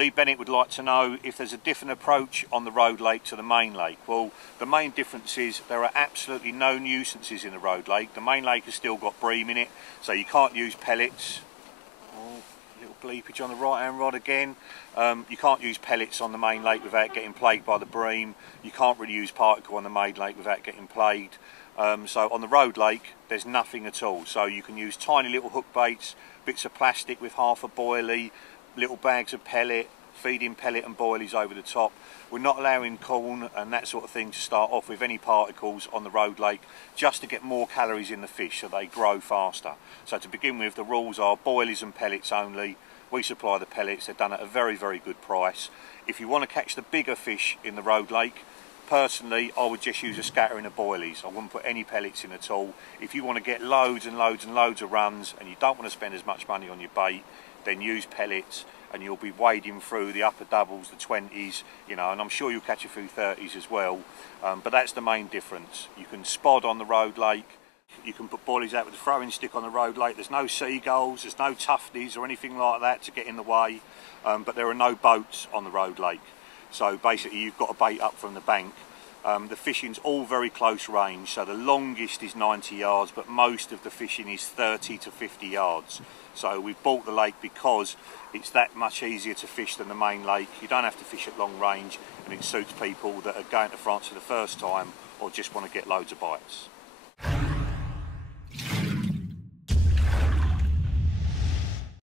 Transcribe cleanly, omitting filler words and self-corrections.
Lee Bennett would like to know if there's a different approach on the road lake to the main lake. Well, the main difference is there are absolutely no nuisances in the road lake. The main lake has still got bream in it, so you can't use pellets. Oh, little bleepage on the right hand rod again. You can't use pellets on the main lake without getting plagued by the bream. You can't really use particle on the main lake without getting plagued. So on the road lake there's nothing at all, so you can use tiny little hook baits, bits of plastic with half a boilie, little bags of pellet, feeding pellet and boilies over the top. We're not allowing corn and that sort of thing to start off with any particles on the road lake, just to get more calories in the fish so they grow faster. So to begin with, the rules are boilies and pellets only. We supply the pellets, they're done at a very, very good price. If you want to catch the bigger fish in the road lake, personally, I would just use a scattering of boilies. I wouldn't put any pellets in at all. If you want to get loads and loads and loads of runs and you don't want to spend as much money on your bait, then use pellets and you'll be wading through the upper doubles, the 20s, you know, and I'm sure you'll catch a few 30s as well. But that's the main difference. You can spod on the road lake. You can put boilies out with a throwing stick on the road lake. There's no seagulls, there's no tufties or anything like that to get in the way. But there are no boats on the road lake. So basically you've got to bait up from the bank. The fishing's all very close range, so the longest is 90 yards, but most of the fishing is 30 to 50 yards. So we've bought the lake because it's that much easier to fish than the main lake. You don't have to fish at long range, and it suits people that are going to France for the first time or just want to get loads of bites.